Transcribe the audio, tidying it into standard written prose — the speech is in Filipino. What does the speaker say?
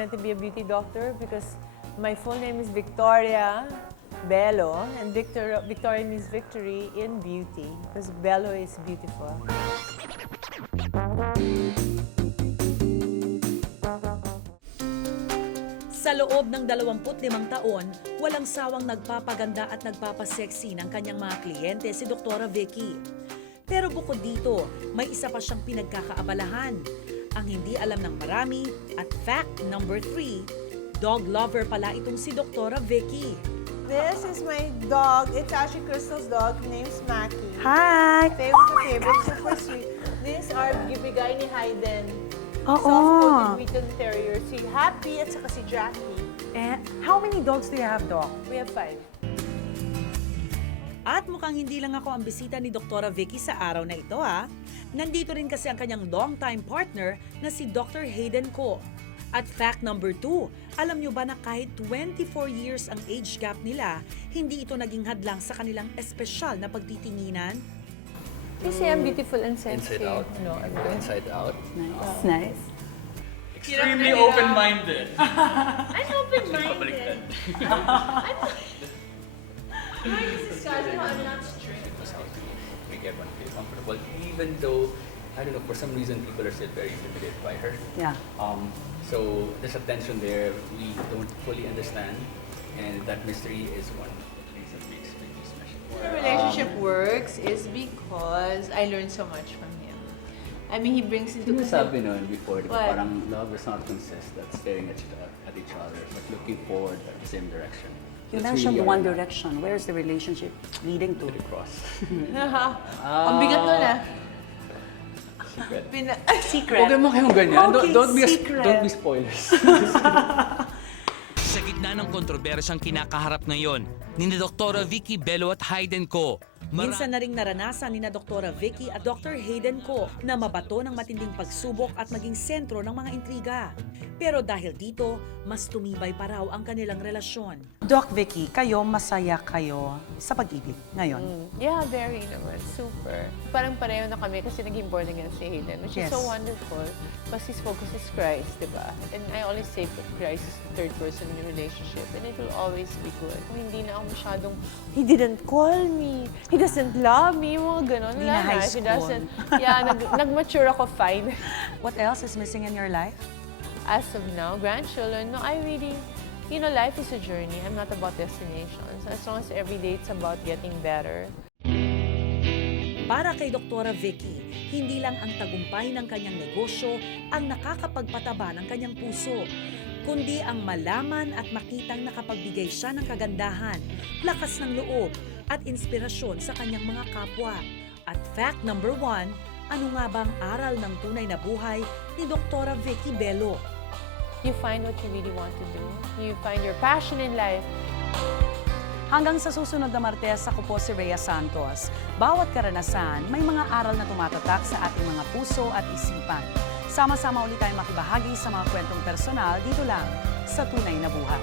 meant to be a beauty doctor because my full name is Victoria Bello, and Victoria means victory in beauty because Bello is beautiful. Sa loob ng 25 taon, walang sawang nagpapaganda at nagpapaseksi ng kanyang mga kliyente si Dr. Vicky. Pero bukod dito, may isa pa siyang pinagkakaabalahan. Ang hindi alam ng marami at fact number 3, dog lover pala itong si Dr. Vicky. This is my dog. It's actually Crystal's dog. Name's Mackie. Hi! Favorite, super sweet. These are bibigay ni Hayden. Oo. Soft-coated Wheaten Terrier. Si Happy at saka si Jackie. And how many dogs do you have, Doc? We have 5. At mukhang hindi lang ako ang bisita ni Dr. Vicky sa araw na ito ha. Nandito rin kasi ang kanyang long-time partner na si Dr. Hayden Ko. At fact number 2, alam nyo ba na kahit 24 years ang age gap nila, hindi ito naging hadlang sa kanilang espesyal na pagtitinginan? You say I'm beautiful and sexy. Inside out. No, I'm good. Inside out. Nice. Nice. Extremely open-minded. I'm open-minded. I'm not strict. Make everyone feel comfortable, even though, I don't know, for some reason people are still very intimidated by her. Yeah. So there's a tension there we don't fully understand, and that mystery is one of the things that makes Vicky special. The relationship works is because I learned so much from him. I mean, he brings into Ano sabi noon before, di ba, What? parang love is not consist at staring at each other, but looking forward at the same direction. You That's mentioned really One our- Direction. Where's the relationship leading to? To the cross. Ang bigat nun ah. Secret. Secret. Huwag mo kayong ganyan. Okay, Don't secret. don't be spoilers. Sa gitna ng kontrobersyang kinakaharap ngayon ni Dr. Vicky Bello at Hayden Ko, Minsan na ring naranasan ni na Dr. Vicky at Dr. Hayden Ko na mabato ng matinding pagsubok at maging sentro ng mga intriga. Pero dahil dito, mas tumibay pa raw ang kanilang relasyon. Doc Vicky, kayo, masaya kayo sa pag-ibig ngayon. Yeah, very naman. Super. Parang pareho na kami kasi naging born again si Hayden, which is Yes. so wonderful. Because his focus is Christ, di ba? And I always say Christ is the third person in the relationship and it will always be good. Hindi na ako masyadong, he didn't call me, he doesn't love me, mga ganon. Hindi na Wala high He school. doesn't. Yeah, nag-mature ako fine. What else is missing in your life? As of now, grandchildren, no, I really, you know, life is a journey. I'm not about destinations. As long as every day it's about getting better. Para kay Dr. Vicky, hindi lang ang tagumpay ng kanyang negosyo ang nakakapagpataba ng kanyang puso, kundi ang malaman at makitang nakapagbigay siya ng kagandahan, lakas ng loob at inspirasyon sa kanyang mga kapwa. At fact number 1, ano nga bang aral ng tunay na buhay ni Dr. Vicky Bello? You find what you really want to do. You find your passion in life. Hanggang sa susunod na Martes, ako po si Rhea Santos. Bawat karanasan, may mga aral na tumatatak sa ating mga puso at isipan. Sama-sama ulit tayong makibahagi sa mga kwentong personal dito lang sa Tunay na Buhay.